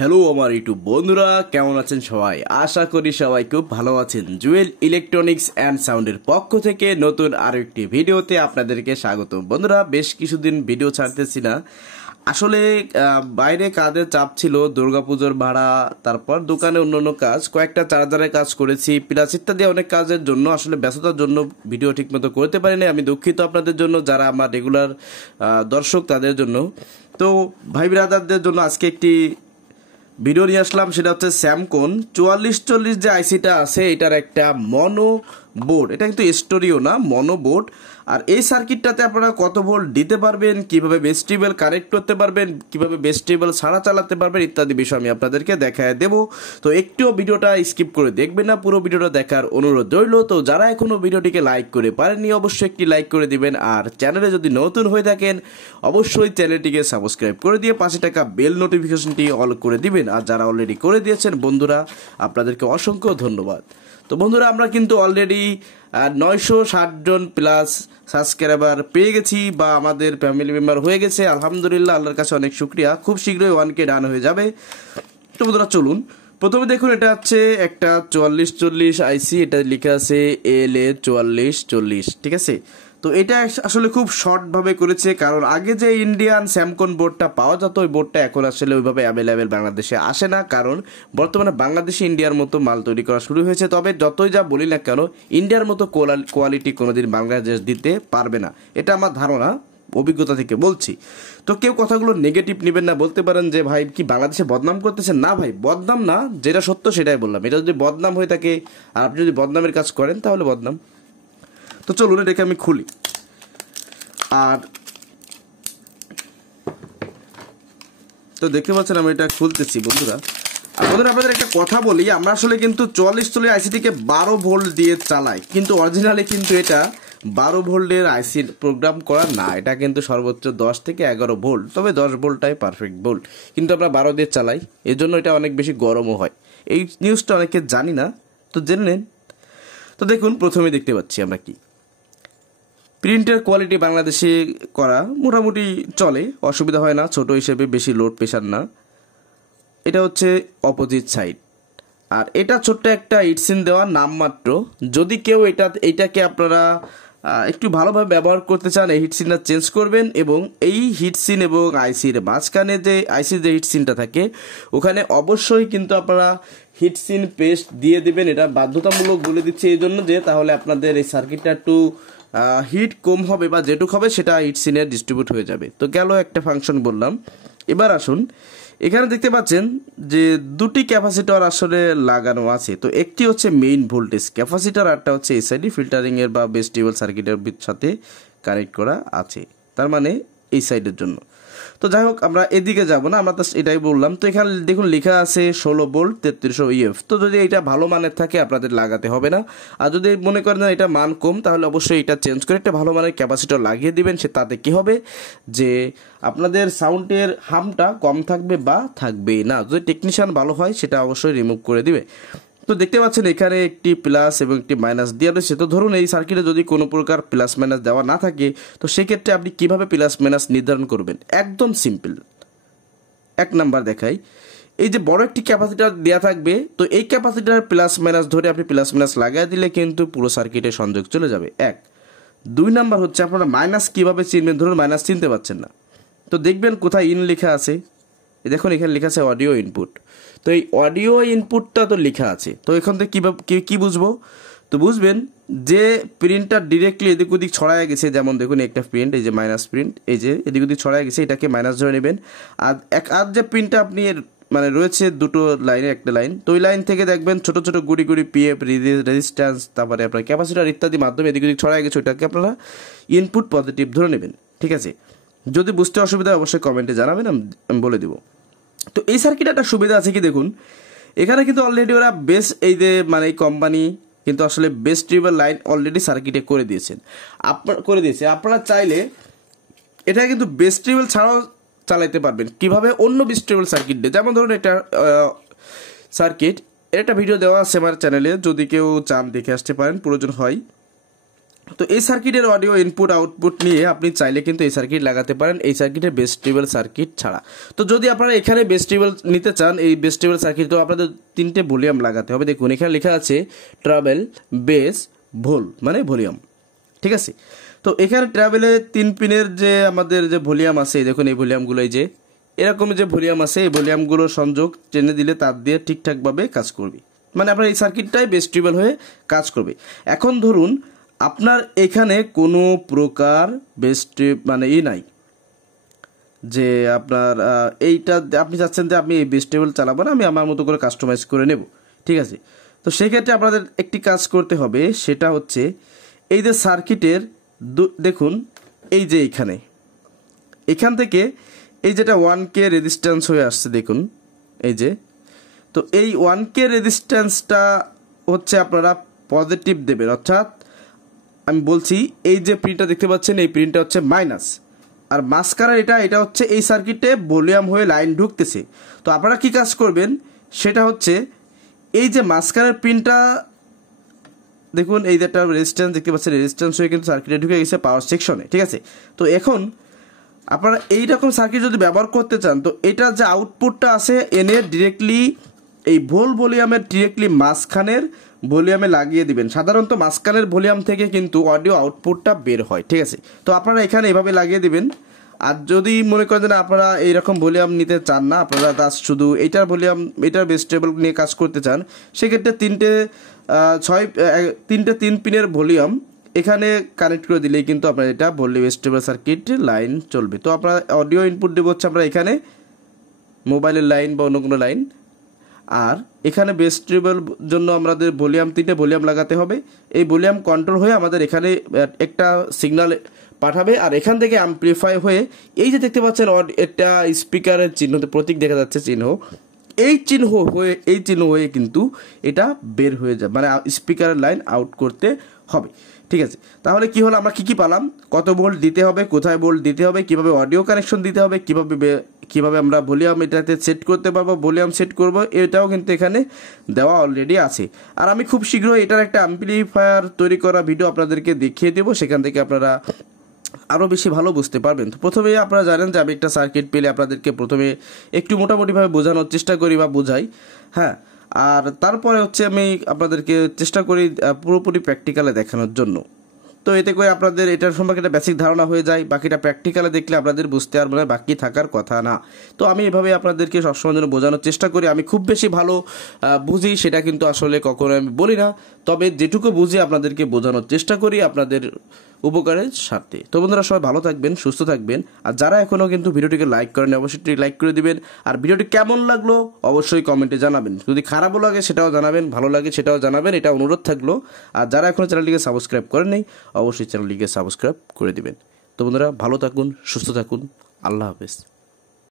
Hello আমার YouTube বন্ধুরা, কেমন আছেন সবাই? আশা করি সবাই খুব ভালো আছেন। জুয়েল ইলেকট্রনিক্স অ্যান্ড সাউন্ডের পক্ষ থেকে নতুন আরো একটি ভিডিওতে আপনাদেরকে স্বাগত। বন্ধুরা, বেশ কিছুদিন ভিডিও ছাড়তেছি না, আসলে বাইরে কাজের চাপ ছিল, দুর্গাপুজোর ভাড়া, তারপর দোকানে অন্যান্য কাজ, কয়েকটা চার্জারের কাজ করেছি, প্লাস ইত্যাদি অনেক কাজের জন্য আসলে ব্যস্ততার জন্য ভিডিও ঠিকমতো করতে পারিনি। আমি দুঃখিত আপনাদের জন্য, যারা আমার রেগুলার দর্শক তাদের জন্য। তো ভাই ব্রাদারদের জন্য আজকে একটি ভিডিও নিয়ে আসলাম, সেটা হচ্ছে স্যামকন 4440 যে আইসিটা আছে, এটার একটা মনো বোর্ড। এটা কিন্তু স্টোরিও না, মনো বোর্ড। আর এই সার্কিটটাতে আপনারা কত ভোল্ট দিতে পারবেন, কিভাবে বেস্টিবল কানেক্ট করতে পারবেন, কিভাবে বেস্টিবল ছাড়া চালাতে পারবেন ইত্যাদি বিষয় আমি আপনাদেরকে দেখায় দেব। তো একটিও ভিডিওটা স্কিপ করে দেখবেন না, পুরো ভিডিওটা দেখার অনুরোধ রইল। তো যারা এখনো ভিডিওটিকে লাইক করে পারেননি, অবশ্যই একটি লাইক করে দিবেন। আর চ্যানেলে যদি নতুন হয়ে থাকেন, অবশ্যই চ্যানেলটিকে সাবস্ক্রাইব করে দিয়ে পাশে টাকা বেল নোটিফিকেশনটি অল করে দিবেন। আর যারা অলরেডি করে দিয়েছেন বন্ধুরা, আপনাদেরকে অসংখ্য ধন্যবাদ। তো বন্ধুরা, আমরা কিন্তু অলরেডি 960 জন প্লাস সাবস্ক্রাইবার পেয়ে গেছি, বা আমাদের ফ্যামিলি মেম্বার হয়ে গেছে। আলহামদুলিল্লাহ, আল্লাহর কাছে অনেক শুক্রিয়া। খুব শীঘ্রই 1K ডান হয়ে যাবে। তো বন্ধুরা চলুন, প্রথমে দেখুন, এটা হচ্ছে একটা 4440 আইসি, এটা লেখা আছে LA 4440, ঠিক আছে। তো এটা আসলে খুব শর্টভাবে করেছে, কারণ আগে যে ইন্ডিয়ান স্যামকন বোর্ডটা পাওয়া যেত, ওই বোর্ডটা এখন আসলে ওইভাবে অ্যাভেলেবেল বাংলাদেশে আসে না, কারণ বর্তমানে বাংলাদেশে ইন্ডিয়ার মতো মাল তৈরি করা শুরু হয়েছে। তবে যতই যা বলি না কেন, ইন্ডিয়ার মতো কোয়ালিটি কোনোদিন বাংলাদেশ দিতে পারবে না, এটা আমার ধারণা, অভিজ্ঞতা থেকে বলছি। তো কেউ কথাগুলো নেগেটিভ নেবেন না, বলতে পারেন যে ভাই কি বাংলাদেশে বদনাম করতেছেন। না ভাই, বদনাম না, যেটা সত্য সেটাই বললাম। এটা যদি বদনাম হয়ে থাকে আর আপনি যদি বদনামের কাজ করেন, তাহলে বদনাম। তো চলুন, এটাকে আমি খুলি। আর তো দেখতে পাচ্ছেন আমি এটা খুলতেছি বন্ধুরা। আর বন্ধুরা, আপনাদের একটা কথা বলি, আমরা আসলে কিন্তু 4440 আইসিটিকে 12 ভোল্ট দিয়ে চালাই, কিন্তু অরিজিনালি কিন্তু এটা 12 ভোল্টের আইসি প্রোগ্রাম করা না, এটা কিন্তু সর্বোচ্চ 10 থেকে 11 ভোল্ট। তবে 10 ভোল্টটাই পারফেক্ট ভোল্ট, কিন্তু আমরা 12 দিয়ে চালাই, এজন্য এটা অনেক বেশি গরমও হয়। এই নিউজটা অনেকে জানি না, তো জেনে নেন। তো দেখুন, প্রথমে দেখতে পাচ্ছি আমরা কি প্রিন্টের কোয়ালিটি বাংলাদেশে করা মোটামুটি চলে, অসুবিধা হয় না, ছোট হিসেবে বেশি লোড প্রেশার না। এটা হচ্ছে অপোজিট সাইড, আর এটা ছোট্ট একটা হিটসিন দেওয়া নামমাত্র। যদি কেউ এইটাকে আপনারা একটু ভালোভাবে ব্যবহার করতে চান, এই হিটসিনটা চেঞ্জ করবেন, এবং এই হিটসিন এবং আইসির মাঝখানে যে আইসির যে হিটসিনটা থাকে, ওখানে অবশ্যই কিন্তু আপনারা হিটসিন পেস্ট দিয়ে দিবেন। এটা বাধ্যতামূলক বলে দিচ্ছে এই জন্য যে তাহলে আপনাদের এই সার্কিটটা একটু হিট কম হবে, বা যেটুক হবে সেটা হিটসিনে ডিস্ট্রিবিউট হয়ে যাবে। তো গেল একটা ফাংশন বললাম। এবার আসুন, এখানে দেখতে পাচ্ছেন যে দুটি ক্যাপাসিটর আসলে লাগানো আছে। তো একটি হচ্ছে মেইন ভোল্টেজ ক্যাপাসিটর, আরটা হচ্ছে এসআইডি ফিল্টারিং এর বা বেস্টিবল সার্কিটের সাথে কানেক্ট করা আছে, তার মানে এই সাইডের জন্য। তো যাই হোক, আমরা এদিকে যাব না, আমরা তো এটাই বললাম। তো এখানে দেখুন লেখা আছে 16 ভোল্ট 3300 ইএফ। তো যদি এটা ভালো মানের থাকে আপনাদের লাগাতে হবে না, আর যদি মনে করেন এটা মান কম, তাহলে অবশ্যই এটা চেঞ্জ করে একটা ভালো মানের ক্যাপাসিটর লাগিয়ে দিবেন। সে তাতে কি হবে যে আপনাদের সাউন্ডের হামটা কম থাকবে বা থাকবে না। যদি টেকনিশিয়ান ভালো হয়, সেটা অবশ্যই রিমুভ করে দিবে। তো দেখতে পাচ্ছেন এখানে একটি প্লাস এবং একটি মাইনাস দেওয়া রয়েছে। তো ধরুন এই সার্কিটে যদি কোনো প্রকার প্লাস মাইনাস দেওয়া না থাকে, তো সেক্ষেত্রে আপনি কিভাবে প্লাস মাইনাস নির্ধারণ করবেন? একদম সিম্পল। এক নাম্বার দেখাই, এই যে বড় একটি ক্যাপাসিটার দেওয়া থাকবে, তো এই ক্যাপাসিটার প্লাস মাইনাস ধরে আপনি প্লাস মাইনাস লাগাই দিলে কিন্তু পুরো সার্কিটে সংযোগ চলে যাবে। এক। 2 নাম্বার হচ্ছে আপনারা মাইনাস কিভাবে চিনবেন? ধরুন মাইনাস চিনতে পারছেন না, তো দেখবেন কোথায় ইন লেখা আছে। দেখুন এখানে লেখা আছে অডিও ইনপুট। তো এই অডিও ইনপুটটা তো লেখা আছে, তো এখান থেকে কি বুঝবো? তো বুঝবেন যে প্রিন্টটা ডিরেক্টলি এদিক ওদিক ছড়ায় গেছে। যেমন দেখুন একটা প্রিন্ট, এই যে মাইনাস প্রিন্ট, এই যে এদিক ওদিক ছড়ায় গেছে, এটাকে মাইনাস ধরে নেবেন। আর যে প্রিন্টটা আপনি মানে রয়েছে দুটো লাইনে একটা লাইন, তো ওই লাইন থেকে দেখবেন ছোট ছোট গুড়ি গুড়ি পিএফ রেজিস্ট্যান্স, তারপরে আপনার ক্যাপাসিটার ইত্যাদি মাধ্যমে এদিক ওদিক ছড়ায় গেছে, ওইটাকে আপনারা ইনপুট পজিটিভ ধরে নেবেন, ঠিক আছে। যদি বুঝতে অসুবিধা অবশ্যই কমেন্টে জানাবেন, আমি বলে দিব। তো এই সার্কিটে একটা সুবিধা আছে কি দেখুন, এখানে কিন্তু অলরেডি ওরা বেস এই যে মানে এই কোম্পানি কিন্তু আসলে বেস ট্রিবল লাইন অলরেডি সার্কিটে করে দিয়েছে। আপনারা চাইলে এটা কিন্তু বেস ট্রিবল ছাড়াও চালাইতে পারবেন। কিভাবে? অন্য বেস ট্রিবল সার্কিট দিয়ে। যেমন ধরুন এটা সার্কিট, একটা ভিডিও দেওয়া আছে আমার চ্যানেলে, যদি কেউ চান দেখে আসতে পারেন প্রয়োজন হয়। তো এই সার্কিটের অডিও ইনপুট আউটপুট নিয়ে আপনি চাইলে কিন্তু এই সার্কিট লাগাতে পারেন, এই সার্কিটের ভেস্টিবল সার্কিট ছাড়া। তো যদি আপনারা এখানে ভেস্টিবল নিতে চান, এই ভেস্টিবল সার্কিট, তো আপনাদের 3টে ভলিউম লাগাতে হবে। দেখুন এখানে লেখা আছে ট্রাভেল, বেস, ভোল, মানে ভলিউম, ঠিক আছে। তো এখানে ট্রাভেলে 3 পিনের যে আমাদের যে ভলিউম আছে, দেখুন এই ভলিউমগুলো, এই যে এরকম যে ভলিউম আছে, এই ভলিউমগুলো সংযোগ টেনে দিলে তার দিয়ে ঠিকঠাকভাবে কাজ করবে, মানে আপনার এই সার্কিটটাই ভেস্টিবল হয়ে কাজ করবে। এখন ধরুন আপনার এখানে কোনো প্রকার মানে নাই, যে আপনার এইটা আপনি চাচ্ছেন যে আমি এই ভেস্টিবল চালাবো না, আমি আমার মতো করে কাস্টমাইজ করে নেব, ঠিক আছে। তো সেক্ষেত্রে আপনাদের একটি কাজ করতে হবে, সেটা হচ্ছে এই যে সার্কিটের দেখুন এই যে এখান থেকে এই যেটা 1K রেজিস্ট্যান্স হয়ে আসছে, দেখুন এই যে, তো এই 1K রেজিস্ট্যান্সটা হচ্ছে আপনারা পজিটিভ দেবেন, অর্থাৎ আমি বলছি এই যে প্রিন্টটা দেখতে পাচ্ছেন, এই প্রিন্টটা হচ্ছে মাইনাস, আর মাঝখানের এটা হচ্ছে এই সার্কিটে ভলিউম হয়ে লাইন ঢুকতেছে। তো আপনারা কি কাজ করবেন, সেটা হচ্ছে এই যে মাঝখানের পিনটা দেখুন, এই যে একটা রেজিস্ট্যান্স দেখতে পাচ্ছেন, রেজিস্ট্যান্স হয়ে কিন্তু সার্কিটে ঢুকে গেছে পাওয়ার সেকশনে, ঠিক আছে। তো এখন আপনারা এইরকম সার্কিট যদি ব্যবহার করতে চান, তো এটা যে আউটপুটটা আছে এনে ডিরেক্টলি এই ভলিউমের ডিরেক্টলি মাঝখানের ভলিউমে লাগিয়ে দিবেন। সাধারণত মাঝখানের ভলিউম থেকে কিন্তু অডিও আউটপুটটা বের হয়, ঠিক আছে। তো আপনারা এখানে এভাবে লাগিয়ে দিবেন। আর যদি মনে করেন যে আপনারা এইরকম ভলিউম নিতে চান না, আপনারা জাস্ট শুধু এইটার ভলিউম, এটার ভেস্টিবল নিয়ে কাজ করতে চান, সেক্ষেত্রে 3 পিনের ভলিউম এখানে কানেক্ট করে দিলেই কিন্তু আপনার এটা ভেস্টিবল সার্কিট লাইন চলবে। তো আপনারা অডিও ইনপুট দেবো হচ্ছে আমরা এখানে মোবাইলের লাইন বা অন্য কোনো লাইন, আর এখানে ভেস্টিবল জন্য আমাদের 3টে ভলিউম লাগাতে হবে। এই ভলিউম কন্ট্রোল হয়ে আমাদের এখানে একটা সিগন্যাল পাঠাবে, আর এখান থেকে অ্যাম্প্লিফাই হয়ে এই যে দেখতে পাচ্ছেন একটা স্পিকারের চিহ্ন, প্রতীক দেখা যাচ্ছে চিহ্ন, এই চিহ্ন হয়ে কিন্তু এটা বের হয়ে যায়, মানে স্পিকারের লাইন আউট করতে হবে, ঠিক আছে। তাহলে কি হলো, আমরা কি পেলাম, কত ভোল্ট দিতে হবে, কোথায় ভোল্ট দিতে হবে, কিভাবে অডিও কানেকশন দিতে হবে, কিভাবে আমরা ভলিউম এটাতে সেট করতে পারবো, ভলিউম সেট করব, এটাও কিন্তু এখানে দেওয়া অলরেডি আছে। আর আমি খুব শীঘ্রই এটার একটা অ্যাম্পলিফায়ার তৈরি করা ভিডিও আপনাদেরকে দেখিয়ে দেবো, সেখান থেকে আপনারা আরও বেশি ভালো বুঝতে পারবেন। তো প্রথমে আপনারা জানেন যে আমি একটা সার্কিট পেলে আপনাদেরকে প্রথমে একটু মোটামুটিভাবে বোঝানোর চেষ্টা করি বা বোঝাই, হ্যাঁ, আর তারপরে হচ্ছে আমি আপনাদেরকে চেষ্টা করি পুরোপুরি প্র্যাকটিক্যালে দেখানোর জন্য। তো এতে করে আপনাদের এটার সম্পর্কে একটা বেসিক ধারণা হয়ে যায়, বাকিটা প্র্যাকটিক্যালে দেখলে আপনাদের বুঝতে আর মানে বাকি থাকার কথা না। তো আমি এভাবে আপনাদেরকে সবসময় জন্য বোঝানোর চেষ্টা করি। আমি খুব বেশি ভালো বুঝি সেটা কিন্তু আসলে কখনো আমি বলি না, তবে যেটুকু বুঝি আপনাদেরকে বোঝানোর চেষ্টা করি আপনাদের উপকারের স্বার্থে। তো বন্ধুরা সবাই ভালো থাকবেন, সুস্থ থাকবেন, আর যারা এখনও কিন্তু ভিডিওটিকে লাইক করেন অবশ্যই লাইক করে দিবেন, আর ভিডিওটি কেমন লাগলো অবশ্যই কমেন্টে জানাবেন, যদি খারাপও লাগে সেটাও জানাবেন, ভালো লাগে সেটাও জানাবেন, এটা অনুরোধ থাকলো। আর যারা এখনও চ্যানেলটিকে সাবস্ক্রাইব করেন নাই অবশ্যই চ্যানেলটিকে সাবস্ক্রাইব করে দিবেন। তো বন্ধুরা ভালো থাকুন, সুস্থ থাকুন, আল্লাহ হাফেজ।